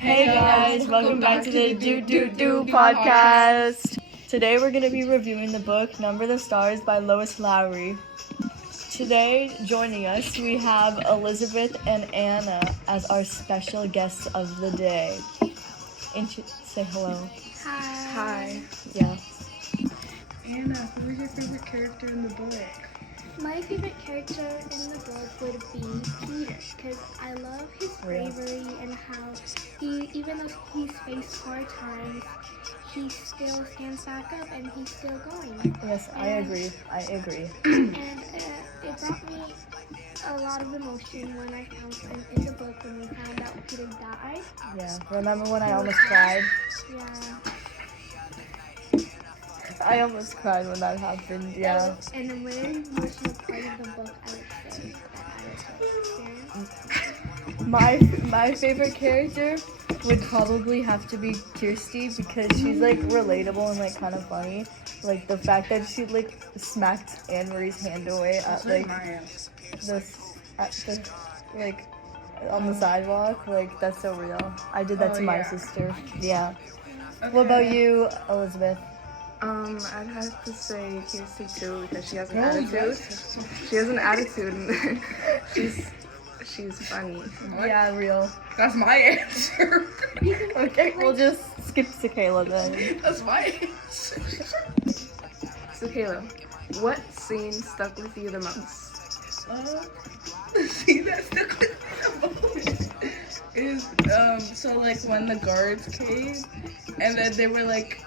Hey guys, welcome back to the Do podcast. Today we're going to be reviewing the book Number the Stars by Lois Lowry. Today, joining us, we have Elizabeth and Anna as our special guests of the day. Say hello. Hi. Yeah. Anna, who was your favorite character in the book? My favorite character in the book would be Peter, because I love his bravery and how he, even though he's faced hard times, he still stands back up and he's still going. Yes, I agree. And it brought me a lot of emotion when I found in the book when we found out Peter died. Yeah. Remember when I almost cried? Yeah. I almost cried when that happened, yeah. And a very emotional part of the book, I would say, that I experienced. My favorite character would probably have to be Kirsty because she's like relatable and like kind of funny. Like the fact that she like smacked Anne Marie's hand away at like on the sidewalk. Like that's so real. I did that to my sister. Yeah. Okay. What about you, Elizabeth? I'd have to say Kirsty too because she has an attitude. She has an attitude and she's funny. What? Yeah, real. That's my answer. Okay, we'll just skip Zikaylah then. That's my answer. Zikaylah, what scene stuck with you the most? The scene that stuck with me the most is so like when the guards came and then they were like,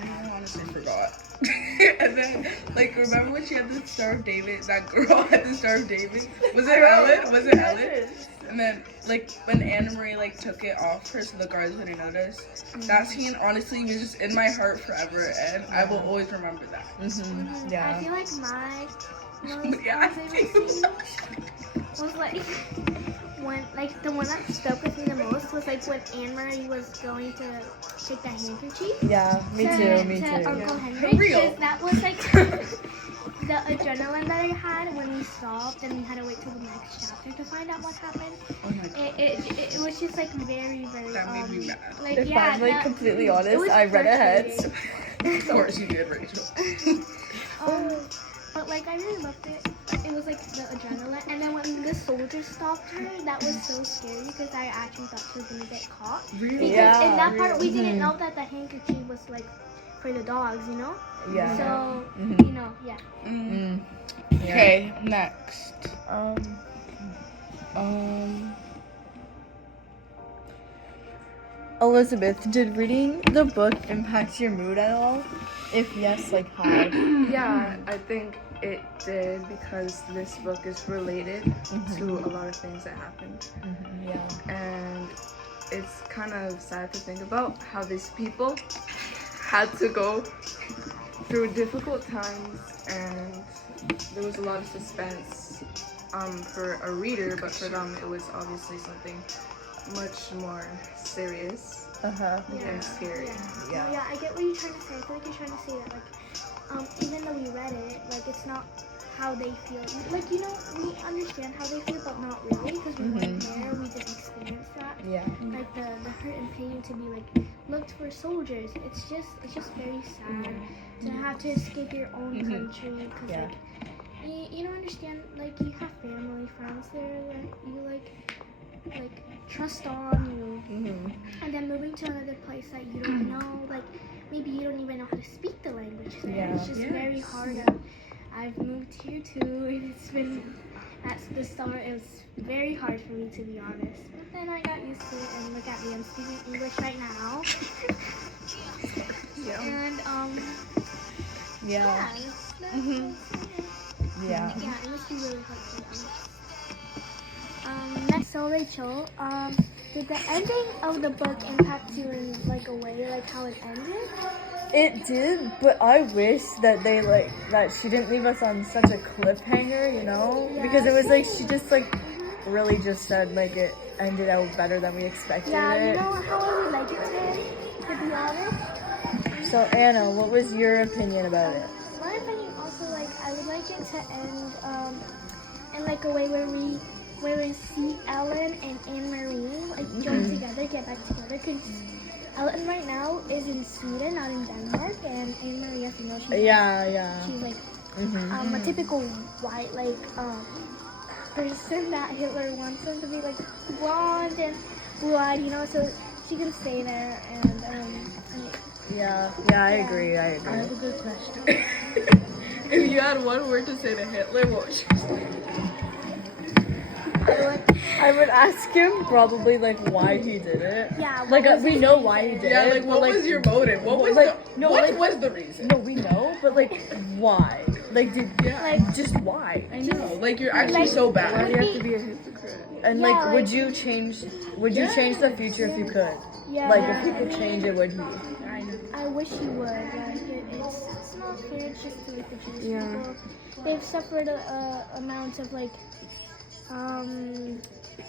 I honestly forgot. And then, like, remember when she had the Star of David? That girl had the Star of David. Was it Ellen? And then, like, when Anna Marie, like, took it off her so the guards wouldn't notice. That scene, honestly, was just in my heart forever, and I will always remember that. Mm-hmm. Yeah. I feel like my favorite scene was, like, when, like, the one that stuck with me the most was, like, when Anne Marie was going to take that handkerchief. Yeah, me too. To Uncle Henry. Real. That was, like, the adrenaline that I had when we stopped and we had to wait till the next chapter to find out what happened. Oh my God. It was just, like, very, very, That made me mad. like, If I'm, like, completely honest, I read ahead. Of course you did, Rachel. But, like, I really loved it. It was, like, the adrenaline. And then when the soldier stopped her, that was so scary because I actually thought she was going to get caught. Really? Because Yeah, in that part, we didn't know that the handkerchief was, like, for the dogs, you know? Yeah. So, you know, yeah. Okay, next. Elizabeth, did reading the book impact your mood at all? If yes, like how? Yeah, I think it did because this book is related to a lot of things that happened. Yeah. And it's kind of sad to think about how these people had to go through difficult times, and there was a lot of suspense for a reader, but for them it was obviously something much more serious and scary. Yeah. Yeah, I get what you're trying to say. I feel like you're trying to say that, like, even though we read it, like, it's not how they feel. Like, you know, we understand how they feel, but not really, because we weren't there, we didn't experience that. Yeah. Like, the hurt and pain to be, like, looked for soldiers. It's just very sad to have to escape your own country, because, like, you don't understand, like, you have family, friends there that you, like trust on you, and then moving to another place that you don't know, like, maybe you don't even know how to speak the language there. Yeah. It's just very hard. I've moved here too, and it's been, at the start, it was very hard for me, to be honest. But then I got used to it, and look at me, I'm speaking English right now. And, Yeah. Yeah. Yeah, it must be really hard for them. Next, so Rachel, did the ending of the book impact you in, like, a way, like how it ended? It did, but I wish that they that she didn't leave us on such a cliffhanger, you know? Yeah. Because it was like she just really just said like it ended out better than we expected Yeah, it. you know how I would like it to be honest? So Anna, what was your opinion about it? My opinion also, like, I would like it to end in, like, a way where we see Ellen and Anne Marie, like, join together, get back together, because Ellen right now is in Sweden, not in Denmark, and Anne-Marie, as you know, she's she's like a typical white person that Hitler wants them to be like blonde and blue-eyed, you know, so she can stay there and I agree. I have a good question. If you had one word to say to Hitler, what would you say? I would ask him probably like why he did it. Yeah. Like we know why he did it. Yeah, like what was your motive? What was was the reason? No, we know, but like why? Like just why? I know. Like you're actually so bad. Why do you have to be a hypocrite? And like would you change the future if you could? Yeah. Like if you could change it, would you? I wish he would. Like it's not fair. It's just the like the Jewish people. They've suffered amounts of like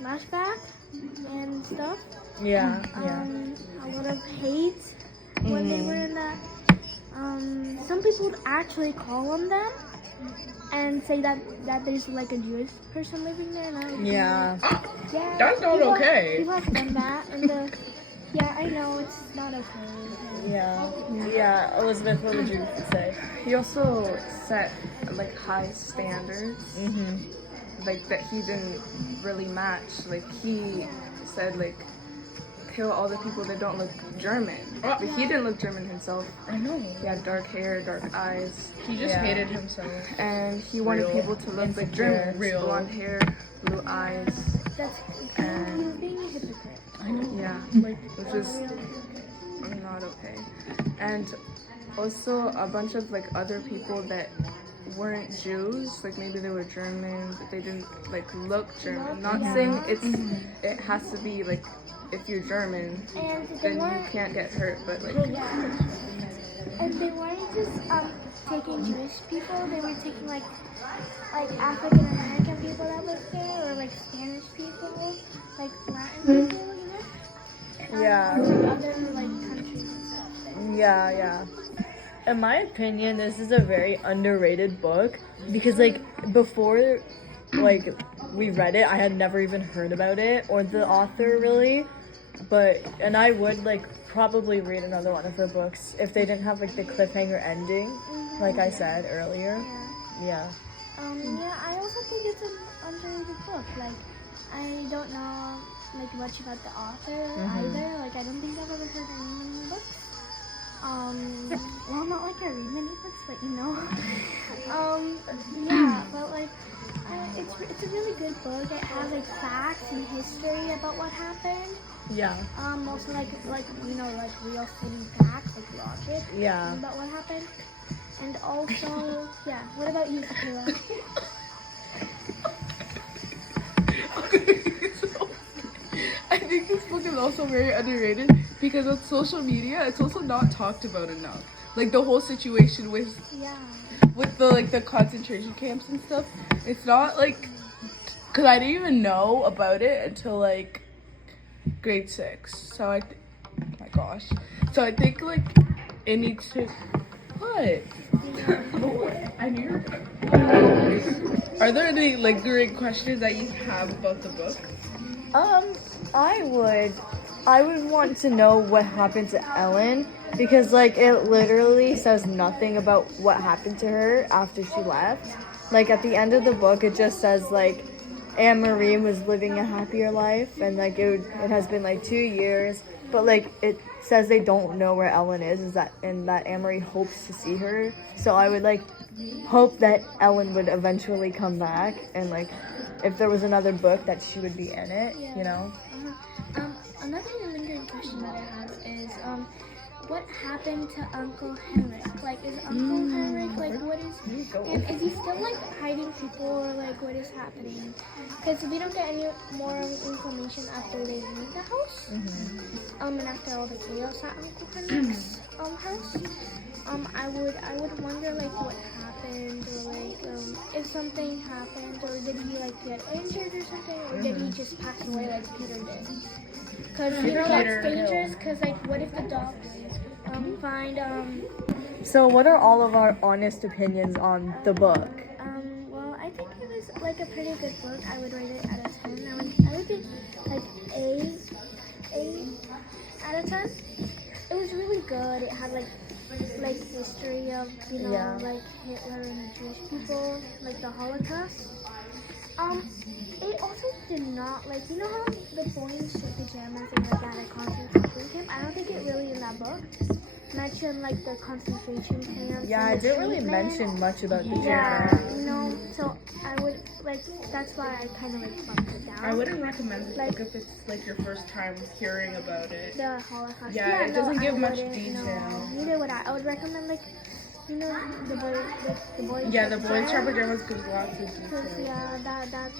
flashback and stuff. Yeah. A lot of hate when they were in that. Some people would actually call on them and say that there's like a Jewish person living there now. Yeah. That's not okay. People have done that, and I know it's not okay. Yeah. Elizabeth, what would you say? He also set like high standards. Like that he didn't really match. Like he said like kill all the people that don't look German. But he didn't look German himself. I know. He had dark hair, dark eyes. He just hated himself. And he wanted people to look like Germans. Blonde hair, blue eyes. That's being a hypocrite. I know. Yeah. Which is not okay. And also a bunch of like other people that weren't Jews, like maybe they were German, but they didn't like look German. Not saying it has to be like if you're German, then you can't get hurt, but like and they weren't just taking Jewish people, they were taking like African American people that lived there, or like Spanish people, like Latin people, you know? From other like countries and stuff. Yeah. In my opinion, this is a very underrated book because like before like we read it, I had never even heard about it or the author really. And I would like probably read another one of her books if they didn't have like the cliffhanger ending, like I said earlier. Yeah. I also think it's an underrated book. Like I don't know like much about the author either. Like I don't think I've ever heard her name in the books. Well, not like I read many books, but you know. But like, it's a really good book. It has like facts and history about what happened. Yeah. Also like you know like real city facts like logic. Yeah. About what happened, and also What about you, Zikaylah? I think this book is also very underrated because on social media, it's also not talked about enough. Like the whole situation with the concentration camps and stuff. It's not like, cause I didn't even know about it until like grade 6. So oh my gosh. So I think like it needs to. What? I knew. Are there any like great questions that you have about the book? I would want to know what happened to Ellen because like it literally says nothing about what happened to her after she left. Like at the end of the book it just says like Anne-Marie was living a happier life and like it has been like 2 years, but like it says they don't know where Ellen is that Anne-Marie hopes to see her. So I would like hope that Ellen would eventually come back and like if there was another book that she would be in it, you know. Another lingering question that I have is, what happened to Uncle Henrik? Like, is Uncle Henrik, like, what is, and is he still, like, hiding people, or, like, what is happening? Because we don't get any more information after they leave the house, and after all the chaos at Uncle Henrik's house. I would wonder, like, what happened, or, like, if something happened, or did he, like, get injured or something, or did he just pass away like Peter did? Because, you know, that's dangerous, because, like, what if the dogs find, So what are all of our honest opinions on the book? Well, I think it was, like, a pretty good book. I would rate it out of 10. I would be, like, 8 out of 10. It was really good. It had like history of Yeah. like Hitler and the Jewish people, like the Holocaust. It also did not like how the boy in striped pajamas and like at a concentration camp. I don't think it really in that book mentioned like the concentration camps. Yeah, and I the didn't really treatment. mention much about the Yeah, gender. so I would like that's why I kind of like bumped it down. I wouldn't recommend this Like- book if it's like your first time hearing about it. The Holocaust. Yeah, it doesn't give much wouldn't, detail. No, neither would I. I would recommend like the boy. Yeah, the boy in striped pajamas gives lots of Because detail. yeah, that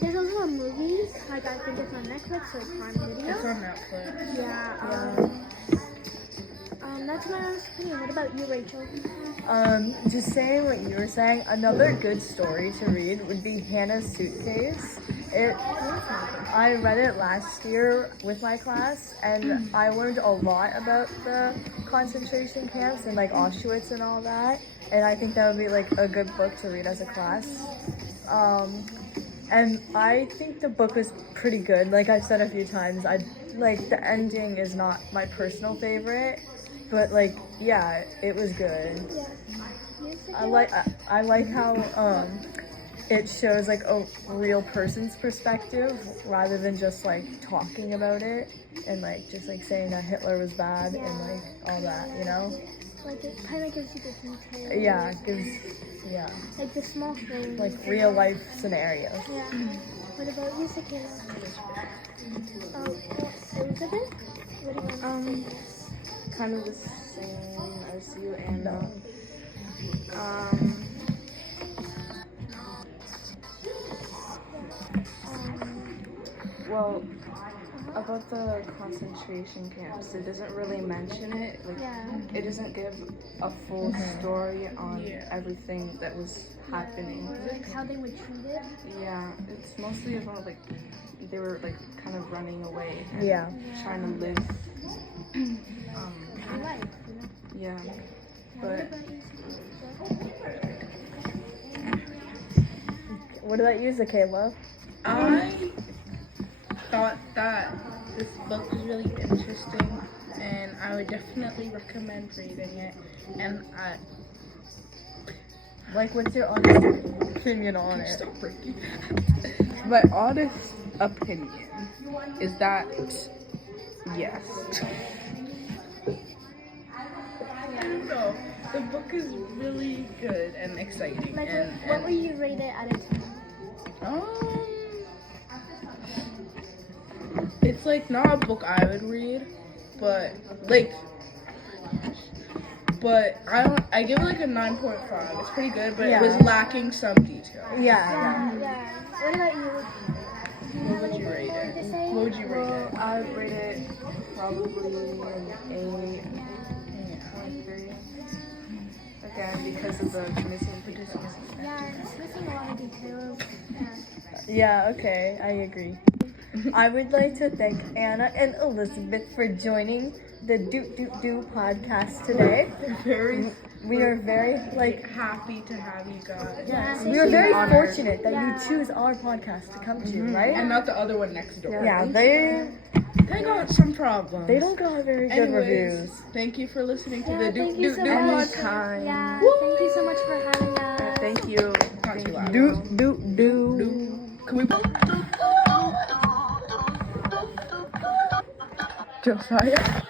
there's also a movie like I think it's on Netflix or Prime Video. It's on Netflix. Yeah. That's my honest opinion. What about you, Rachel? Just saying what you were saying, another good story to read would be Hannah's Suitcase. I read it last year with my class, and I learned a lot about the concentration camps and like Auschwitz and all that. And I think that would be like a good book to read as a class. And I think the book was pretty good. Like I've said a few times, the ending is not my personal favorite, but like yeah, it was good. Yeah. I like how it shows like a real person's perspective rather than just like talking about it and like just like saying that Hitler was bad and like all that, Like it kind of gives you the details. Yeah, Like the small things. like real life scenarios. Yeah. What about you, Zikaylah? Elizabeth? What do you want to say? Kind of the same as you, and well, about the concentration camps, it doesn't really mention it. Like, Yeah. it doesn't give a full story on Yeah. everything that was happening. Or like how they were treated. Yeah, it's mostly about like they were like kind of running away and Yeah. trying to live. Life, Yeah, What but about you, Zikaylah? What about you, Zikaylah? I thought that this book was really interesting, and I would definitely recommend reading it. And Like, what's your honest opinion on it? stop breaking that. My honest opinion is that yes. I don't know. The book is really good and exciting, Like, and what would you rate it out of 10? It's like not a book I would read, but I give it like a 9.5. It's pretty good, but Yeah. it was lacking some detail. Yeah. Yeah. What about you? What would you rate it? What would you rate it? I would rate it probably an 8.3. Again, because of the missing pieces. Yeah, it's missing a lot of details. Yeah, okay, I agree. I would like to thank Anna and Elizabeth for joining the Do podcast today. We are very Happy to have you guys. Yeah, we are very honored. fortunate that Yeah. you choose our podcast to come to, right? And not the other one next door. Yeah, They got some problems. they don't got very good Anyways, reviews. thank you for listening to Yeah, the thank you so much. podcast. Yeah, thank you so much for having us. Thank you. Not too loud. Do. Can we? Josiah.